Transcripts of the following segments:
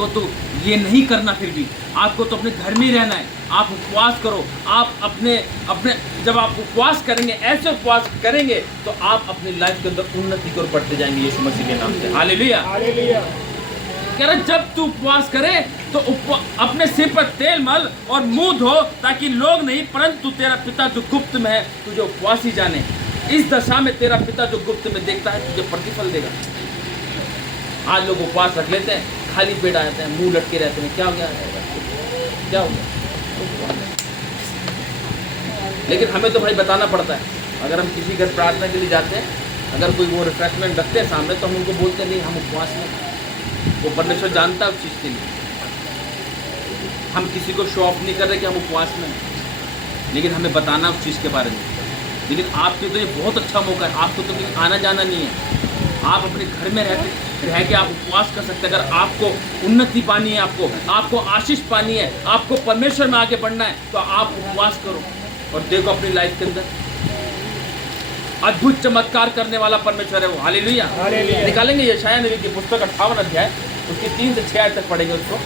आपको तो ये नहीं करना, फिर भी आपको तो अपने घर में ही रहना है। आप उपवास करो। आप अपने अपने जब आप उपवास करेंगे, ऐसे उपवास करेंगे तो आप अपनी लाइफ के अंदर उन्नति की ओर बढ़ते जाएंगे यीशु मसीह के नाम से। हालेलुया। कह रहा जब तू उपवास करे तो अपने सिर पर तेल मल और मुंह धो, ताकि लोग नहीं परंतु तेरा पिता जो गुप्त में है तुझे उपवासी जाने। इस दशा में तेरा पिता जो गुप्त में देखता है तुझे प्रतिफल देगा। आज लोग उपवास रख लेते हैं, खाली पेट आ जाते हैं, मुंह लटके रहते हैं, क्या हो गया, क्या हो गया। लेकिन हमें तो भाई बताना पड़ता है। अगर हम किसी घर प्रार्थना के लिए जाते हैं, अगर कोई वो रिफ्रेशमेंट रखते हैं सामने, तो हम उनको बोलते नहीं हम उपवास में। वो परमेश्वर जानता है उस चीज़ के लिए। हम किसी को शो ऑफ नहीं कर रहे कि हम उपवास में हैं, लेकिन हमें बताना उस चीज़ के बारे में। लेकिन आपके तो ये बहुत अच्छा मौका है, आपको तो कहीं आना जाना नहीं है। आप अपने घर में रह के आप उपवास कर सकते हैं। अगर आपको उन्नति पानी है, आपको आशीष पानी है, आपको परमेश्वर में आगे बढ़ना है, तो आप उपवास करो और देखो अपनी लाइफ के अंदर अद्भुत चमत्कार करने वाला परमेश्वर है वो। हालेलुया। निकालेंगे यशायाह नबी की पुस्तक 58 अध्याय, उसकी 3 से 6 आयत तक पढ़ेंगे उसको।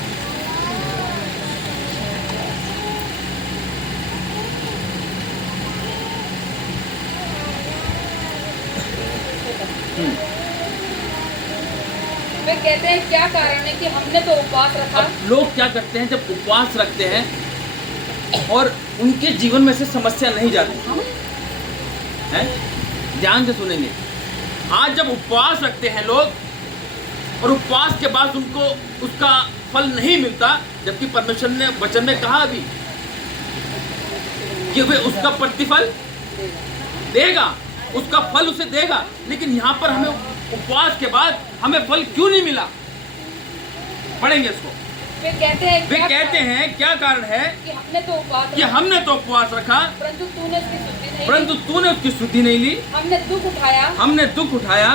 वे कहते हैं क्या कारण है कि हमने तो उपवास रखा। अब लोग क्या करते हैं, जब उपवास रखते हैं और उनके जीवन में से समस्या नहीं जाती है, ध्यान से सुनेंगे। आज जब उपवास रखते हैं लोग और उपवास के बाद उनको उसका फल नहीं मिलता, जबकि परमेश्वर ने वचन में कहा अभी कि वे उसका प्रतिफल देगा, उसका फल उसे देगा। लेकिन यहाँ पर हमें उपवास के बाद हमें फल क्यों नहीं मिला, पढ़ेंगे इसको। वे कहते हैं क्या कारण है कि हमने तो उपवास रखा, परंतु तूने उसकी सुधि नहीं ली। हमने दुख उठाया,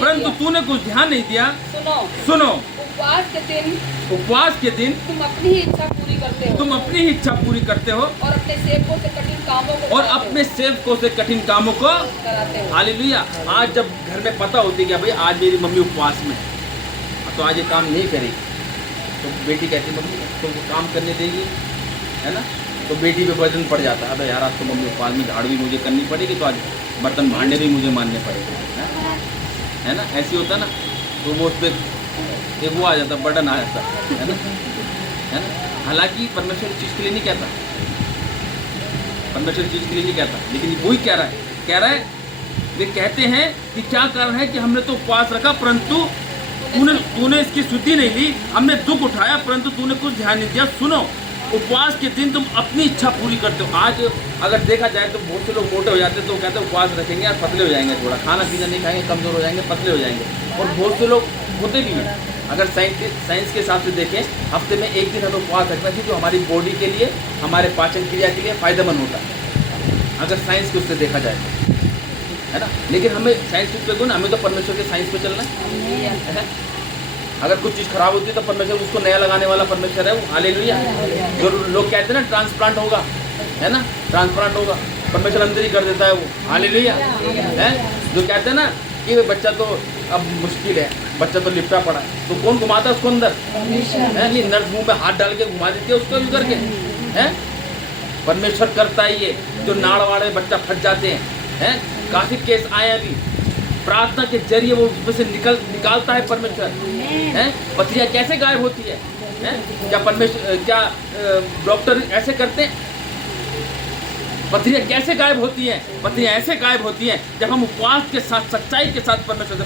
परंतु तूने कुछ ध्यान नहीं दिया। सुनो, उपवास के दिन तुम अपनी ही इच्छा पूरी करते हो और अपने सेवकों से कठिन कामों को कराते हो। हालेलुया। आज जब घर में पता होती है कि भाई आज मेरी मम्मी उपवास में है, तो आज ये काम नहीं करेगी, तो बेटी कहती मम्मी तुमको काम करने देगी, है ना। तो बेटी पे वजन पड़ जाता है, अरे यार आज तो मम्मी उपवास में झाड़ू भी मुझे करनी पड़ेगी, तो आज बर्तन भांडे भी मुझे मानने पड़ेंगे, है ना। ऐसी होता ना, तो वो उस पर एक वो आ जाता, बर्डन आ जाता है ना। हालांकि परमेश्वर इस चीज़ के लिए नहीं कहता, परमेश्वर चीज़ के लिए नहीं कहता, लेकिन वही कह रहा है वे कहते हैं कि क्या कारण है कि हमने तो उपवास रखा, परंतु तूने इसकी शुद्धि नहीं ली। हमने दुख उठाया, परंतु तूने कुछ ध्यान नहीं दिया। सुनो, उपवास के दिन तुम अपनी इच्छा पूरी करते हो। आज अगर देखा जाए तो बहुत से लोग मोटे हो जाते हैं, तो कहते हैं उपवास रखेंगे यार पतले हो जाएंगे, थोड़ा खाना पीना नहीं खाएंगे, कमज़ोर हो जाएंगे, पतले हो जाएंगे। और बहुत से लोग होते भी हैं। अगर साइंस के हिसाब से देखें, हफ्ते में एक दिन हमें उपवास रखना चाहिए, जो हमारी बॉडी के लिए, हमारे पाचन क्रिया के लिए फ़ायदेमंद होता है, अगर साइंस के उससे देखा जाए तो, है ना। लेकिन हमें साइंस पे क्यों ना, हमें तो परमेश्वर के साइंस पे चलना है। अगर कुछ चीज़ खराब होती है तो परमेश्वर उसको नया लगाने वाला परमेश्वर है वो। हालेलुया। जो लोग कहते हैं ना ट्रांसप्लांट होगा, है ना, ट्रांसप्लांट होगा, परमेश्वर अंदर ही कर देता है वो। हालेलुया। है जो कहते हैं ना कि बच्चा तो अब मुश्किल है, बच्चा तो लिपटा पड़ा है, तो कौन घुमाता है उसको अंदर, है नहीं, नर्स मुंह में हाथ डाल के घुमा देती है उसको भी करके, है। परमेश्वर करता है ये, जो नाड़ वाड़े बच्चा फंस जाते हैं। काफ़ी केस आए अभी, प्रार्थना के जरिए वो उसमें से निकालता है परमेश्वर, है। पथरियाँ कैसे गायब होती है, क्या डॉक्टर ऐसे करते हैं? पथरियाँ कैसे गायब होती हैं? पथरियाँ ऐसे गायब होती हैं जब हम उपवास के साथ, सच्चाई के साथ परमेश्वर से